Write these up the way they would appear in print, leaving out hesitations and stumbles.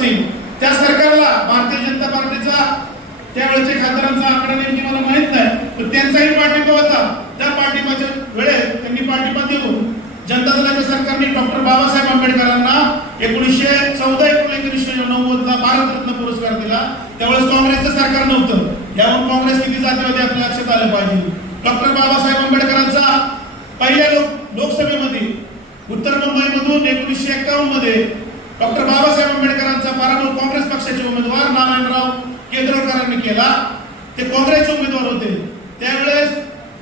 असेल त्या सरकारला भारतीय जनता पार्टीचा त्यावेळेचे खासदारांचा आकडा नेमकी मला माहित नाही, पण त्यांचाही पाठिंबा होता. त्या पाठिंबाच्या वेळेस त्यांनी पाठिंबा देऊन जनता दलाच्या सरकारने डॉक्टर बाबासाहेब आंबेडकरांना 1914 एप्रिल 1990 ला भारतरत्न पुरस्कार दिला. त्यावेळेस काँग्रेसचं सरकार नव्हतं. यावरून काँग्रेस किती जातीवादी आपल्या लक्षात आलं पाहिजे. डॉक्टर बाबासाहेब आंबेडकरांचा पहिल्या लोकसभेमध्ये उत्तर मुंबईमधून 1951 मध्ये डॉक्टर बाबासाहेब आंबेडकरांचा पराभव काँग्रेस पक्षाचे उमेदवार नारायणराव केद्रेकरांनी केला. ते काँग्रेसचे उमेदवार होते. त्यावेळेस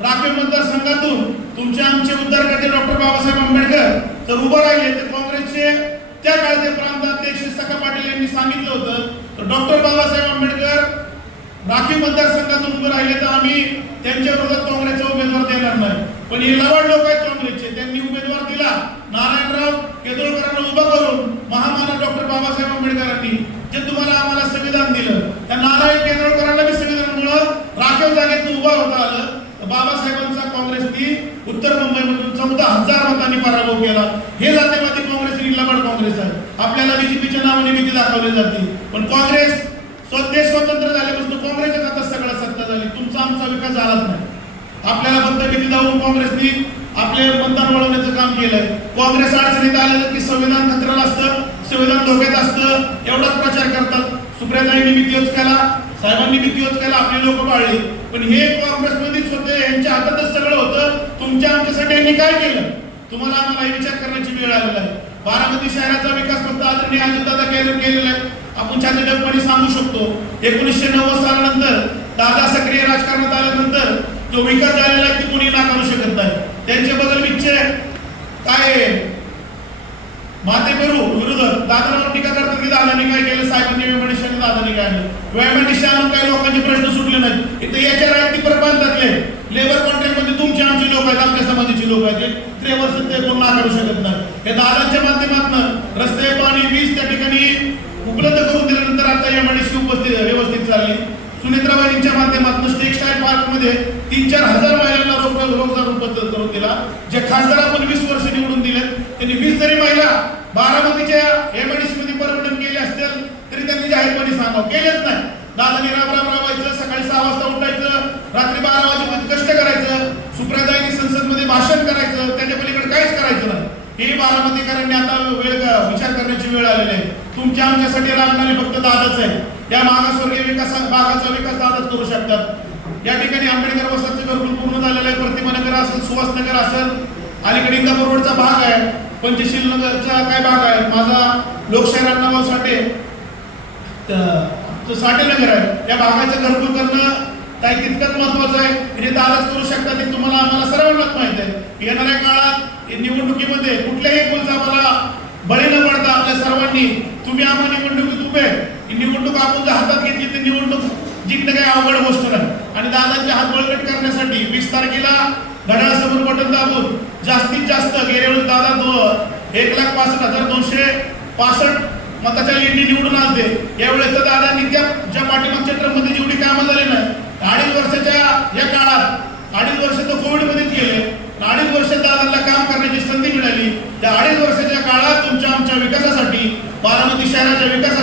राखीव मतदारसंघातून तुमचे आमचे उद्धारकर्ते डॉक्टर बाबासाहेब आंबेडकर जर उभं राहिले तर काँग्रेसचे त्या काळचे प्रांताध्यक्ष सखा पाटील यांनी सांगितलं होतं तर डॉक्टर बाबासाहेब आंबेडकर राखीव मतदारसंघातून उभे राहिले तर आम्ही त्यांच्या विरोधात काँग्रेसचा उमेदवार देणार नाही. पण हे लवाड लोक आहेत काँग्रेसचे, त्यांनी उमेदवार दिला. नारायणराव केद्रेकरांना उभा करून महामानव डॉक्टर बाबासाहेब आंबेडकरांनी जे तुम्हाला आम्हाला संविधान दिलं त्या नारायण केद्रेकरांना बी संविधानामुळे राखीव जागेत उभा होता आलं. बाबासाहेबांचा काँग्रेसनी उत्तर मुंबईमधून 14,000 मतांनी पराभव केला. हे जातीवादी काँग्रेस ही लबाड काँग्रेस आहे. आपल्याला बीजेपीच्या नावाने भीती दाखवली जाते, पण काँग्रेस देश स्वतंत्र झाल्यापासून काँग्रेसच्या हातात सगळ्या सत्ता झाली. तुमचा आमचा विकास झालाच नाही. आपल्याला फक्त भीती दाखवून काँग्रेसनी आपले मतदान वळवण्याचं काम केलंय. काँग्रेस अडचणीत आलं की संविधान खतऱ्याला असतं, संविधान धोक्यात असतं, एवढाच प्रचार करतात. सुप्रियाताईंनी भीती योच केला, साहेबांनी भीती योच केला, आपली लोक पाळली. पण हे काँग्रेसमध्येच होते, यांच्या हातातच सगळं होतं. तुमच्या आमच्यासाठी यांनी काय केलं तुम्हाला आम्हाला विचार करण्याची वेळ आलेला आहे. बारामती शहराचा विकास फक्त आदरणीय अजितदादा केलेला आहे. आपण छातीडपणे सांगू शकतो. 1990 सालानंतर दादा सक्रिय राजकारणात आल्यानंतर जो विकास झालेला आहे ते कोणी नाकारू शकत नाही. त्यांचे बदल विच्छे काय मातेपेरू विरोधात दादांवर टीका करतात की दादांनी काय केलं, साहेबांनी वेमणीशाने दादांनी काय केलं. वेमणीशाने काही लोकांचे प्रश्न सुटले नाहीत. इथे याच्या राजकीय प्रपांतातले लेबर कॉन्ट्रॅक्ट मध्ये तुमचे आमचे लोक आहेत, आपल्या समाजाचे लोक आहेत. 3 वर्ष ते कोण नाकारू शकत नाही. हे दादांच्या माध्यमातून रस्ते पाणी वीज त्या ठिकाणी उपलब्ध करून दिल्यानंतर आता वेमणीशी व्यवस्थित चालली. सुनेत्राबाईंच्या माध्यमातून टेक्सटाईल पार्क मध्ये 3-4 हजार महिलांना रोजगार उपलब्ध करून दिला. जे खासदार आपण 20 वर्ष निवडून दिले त्यांनी 20 जरी महिला बारामतीच्या एमआयडीसी मध्ये परमनंट केले असतील तरी त्यांनी जाहीरपणे सांगावं, केलेच नाही. दादांनी राबायचं, सकाळी 6 वाजता उठायचं, रात्री 12 वाजेपर्यंत कष्ट करायचं, सुप्रियाताईंनी संसदमध्ये भाषण करायचं, त्याच्या पलीकडे काहीच करायचं नाही. हे बारामतीकरांनी आता विचार करण्याची वेळ आलेली आहे. तुमच्या आमच्यासाठी राबणारे फक्त दादाच आहे. या मागासवर्गीय भागाचा विकास दादाच करू शकतात. या ठिकाणी आंबेडकर वसाहतीचे घरकुल पूर्ण झालेलं आहे. प्रतिमानगर असेल, सुहासनगर असेल, अलीकडे इंदापूर रोडचा भाग आहे, पंचशील नगरचा काय भाग आहे, माझा लोकशाहीर अण्णाभाऊ साठे नगर आहे, या भागाचं घरकुल करणं काय तितकंच महत्वाचं आहे. म्हणजे दादाच करू शकतात हे तुम्हाला आम्हाला सर्वांनाच माहित आहे. येणाऱ्या काळात निवडणुकीमध्ये कुठल्याही कुलचापाला बळी न पडता आपल्या सर्वांनी तुम्ही आम्हा निवडणुकीत उभे, ही निवडणूक आपण जर हातात घेतली तर निवडणूक जिंकणं काही अवघड गोष्ट नाही. आणि दादांचे हात बळकट करण्यासाठी 20 तारखेला घड्याळासमोर बटन दाबून जास्तीत जास्त गेल्या वेळेस दादा 1,65,265 मताच्या लीडनी निवडून आले. यावेळेस तर दादांनी ज्या पाठीमागच्या टर्ममध्ये जेवढी कामं झाली नाही, 2.5 वर्षाच्या या काळात 2.5 वर्ष तर कोविडमध्येच गेले, 2.5 वर्षात दादांना काम करण्याची संधी मिळाली. त्या 2.5 वर्षाच्या काळात तुमच्या आमच्या विकासासाठी, बारामती शहराच्या विकासासाठी